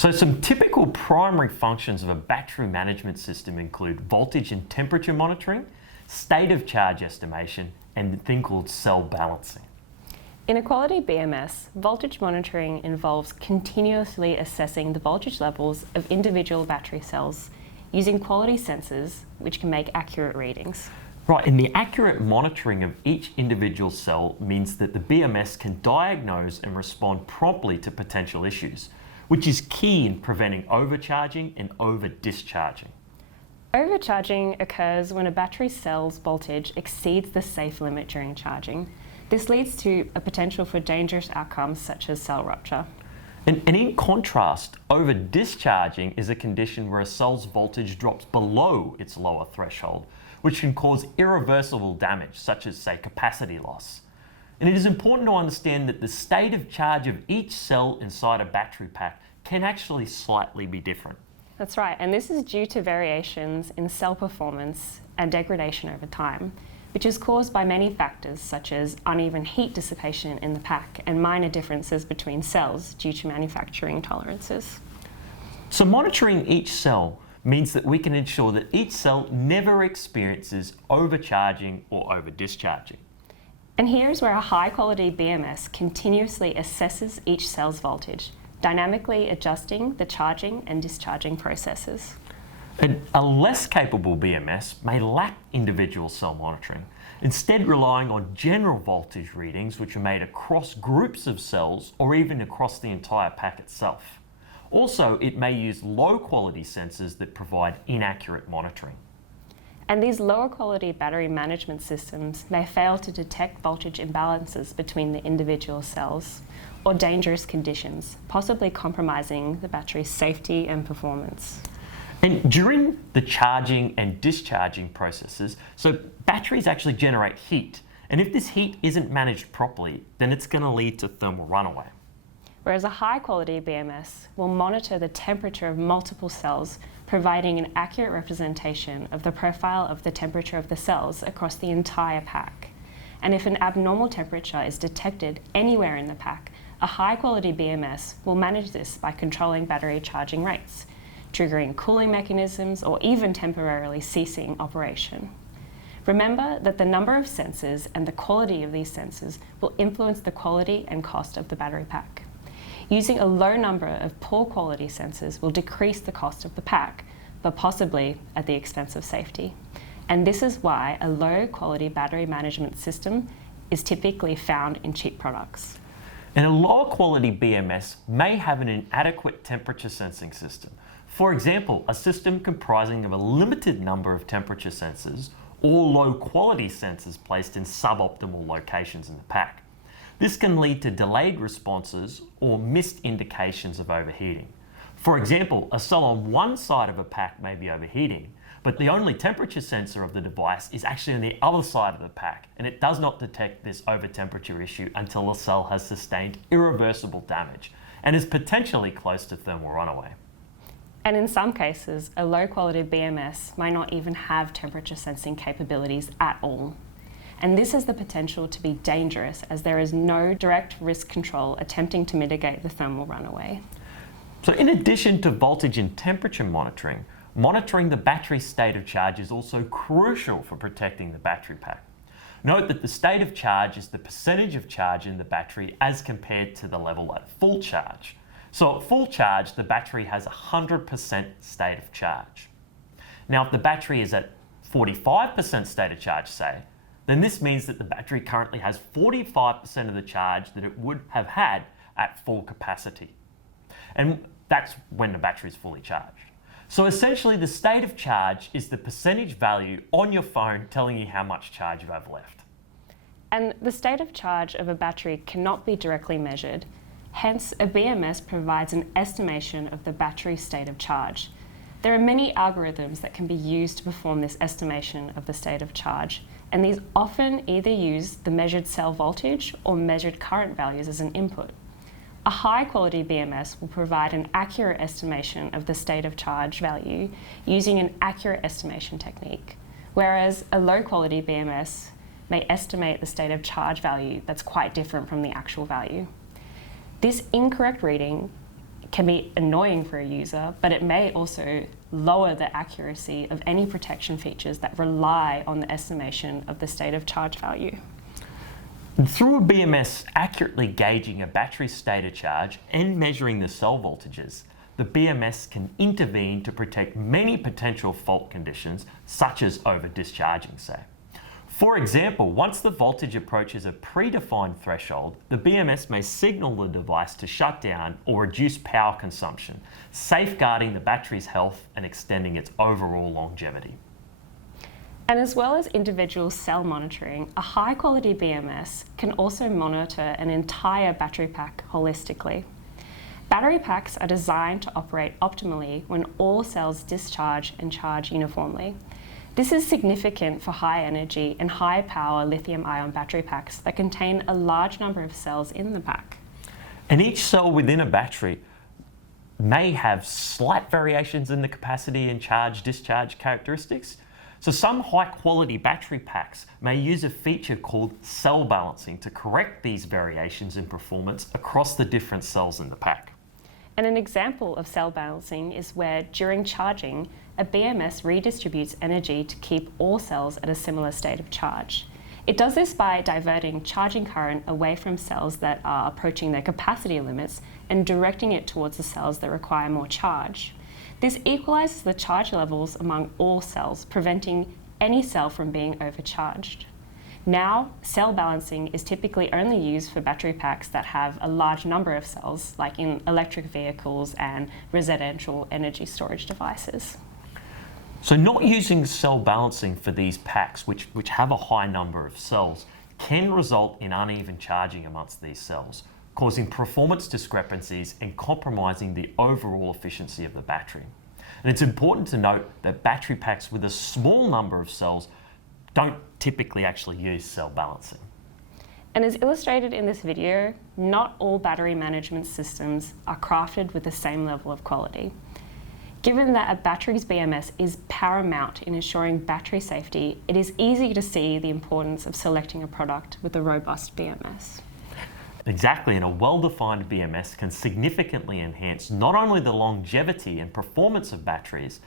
So some typical primary functions of a battery management system include voltage and temperature monitoring, state of charge estimation, and a thing called cell balancing. In a quality BMS, voltage monitoring involves continuously assessing the voltage levels of individual battery cells using quality sensors which can make accurate readings. Right, and the accurate monitoring of each individual cell means that the BMS can diagnose and respond promptly to potential issues, which is key in preventing overcharging and overdischarging. Overcharging occurs when a battery cell's voltage exceeds the safe limit during charging. This leads to a potential for dangerous outcomes such as cell rupture. And in contrast, overdischarging is a condition where a cell's voltage drops below its lower threshold, which can cause irreversible damage, such as, say, capacity loss. And it is important to understand that the state of charge of each cell inside a battery pack can actually slightly be different. That's right, and this is due to variations in cell performance and degradation over time, which is caused by many factors such as uneven heat dissipation in the pack and minor differences between cells due to manufacturing tolerances. So monitoring each cell means that we can ensure that each cell never experiences overcharging or overdischarging. And here's where a high-quality BMS continuously assesses each cell's voltage, dynamically adjusting the charging and discharging processes. A less capable BMS may lack individual cell monitoring, instead relying on general voltage readings which are made across groups of cells or even across the entire pack itself. Also, it may use low-quality sensors that provide inaccurate monitoring. And these lower quality battery management systems may fail to detect voltage imbalances between the individual cells or dangerous conditions, possibly compromising the battery's safety and performance. And during the charging and discharging processes, so batteries actually generate heat. And if this heat isn't managed properly, then it's going to lead to thermal runaway. Whereas a high-quality BMS will monitor the temperature of multiple cells, providing an accurate representation of the profile of the temperature of the cells across the entire pack. And if an abnormal temperature is detected anywhere in the pack, a high-quality BMS will manage this by controlling battery charging rates, triggering cooling mechanisms, or even temporarily ceasing operation. Remember that the number of sensors and the quality of these sensors will influence the quality and cost of the battery pack. Using a low number of poor quality sensors will decrease the cost of the pack, but possibly at the expense of safety. And this is why a low quality battery management system is typically found in cheap products. And a lower quality BMS may have an inadequate temperature sensing system. For example, a system comprising of a limited number of temperature sensors or low quality sensors placed in suboptimal locations in the pack. This can lead to delayed responses or missed indications of overheating. For example, a cell on one side of a pack may be overheating, but the only temperature sensor of the device is actually on the other side of the pack, and it does not detect this overtemperature issue until the cell has sustained irreversible damage and is potentially close to thermal runaway. And in some cases, a low quality BMS might not even have temperature sensing capabilities at all. And this has the potential to be dangerous as there is no direct risk control attempting to mitigate the thermal runaway. So in addition to voltage and temperature monitoring, monitoring the battery state of charge is also crucial for protecting the battery pack. Note that the state of charge is the percentage of charge in the battery as compared to the level at full charge. So at full charge, the battery has 100% state of charge. Now, if the battery is at 45% state of charge, say, then this means that the battery currently has 45% of the charge that it would have had at full capacity. And that's when the battery is fully charged. So essentially, the state of charge is the percentage value on your phone telling you how much charge you have left. And the state of charge of a battery cannot be directly measured. Hence, a BMS provides an estimation of the battery state of charge. There are many algorithms that can be used to perform this estimation of the state of charge, and these often either use the measured cell voltage or measured current values as an input. A high-quality BMS will provide an accurate estimation of the state of charge value using an accurate estimation technique, whereas a low-quality BMS may estimate the state of charge value that's quite different from the actual value. This incorrect reading can be annoying for a user, but it may also lower the accuracy of any protection features that rely on the estimation of the state of charge value. And through a BMS accurately gauging a battery's state of charge and measuring the cell voltages, the BMS can intervene to protect many potential fault conditions, such as overdischarging, say. For example, once the voltage approaches a predefined threshold, the BMS may signal the device to shut down or reduce power consumption, safeguarding the battery's health and extending its overall longevity. And as well as individual cell monitoring, a high-quality BMS can also monitor an entire battery pack holistically. Battery packs are designed to operate optimally when all cells discharge and charge uniformly. This is significant for high-energy and high-power lithium-ion battery packs that contain a large number of cells in the pack. And each cell within a battery may have slight variations in the capacity and charge-discharge characteristics. So some high-quality battery packs may use a feature called cell balancing to correct these variations in performance across the different cells in the pack. And an example of cell balancing is where, during charging, a BMS redistributes energy to keep all cells at a similar state of charge. It does this by diverting charging current away from cells that are approaching their capacity limits and directing it towards the cells that require more charge. This equalizes the charge levels among all cells, preventing any cell from being overcharged. Now, cell balancing is typically only used for battery packs that have a large number of cells, like in electric vehicles and residential energy storage devices. So not using cell balancing for these packs, which have a high number of cells, can result in uneven charging amongst these cells, causing performance discrepancies and compromising the overall efficiency of the battery. And it's important to note that battery packs with a small number of cells don't typically actually use cell balancing. And as illustrated in this video, not all battery management systems are crafted with the same level of quality. Given that a battery's BMS is paramount in ensuring battery safety, it is easy to see the importance of selecting a product with a robust BMS. Exactly, and a well-defined BMS can significantly enhance not only the longevity and performance of batteries,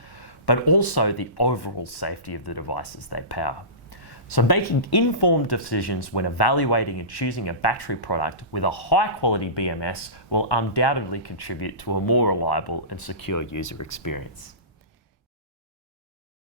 but also the overall safety of the devices they power. So making informed decisions when evaluating and choosing a battery product with a high-quality BMS will undoubtedly contribute to a more reliable and secure user experience.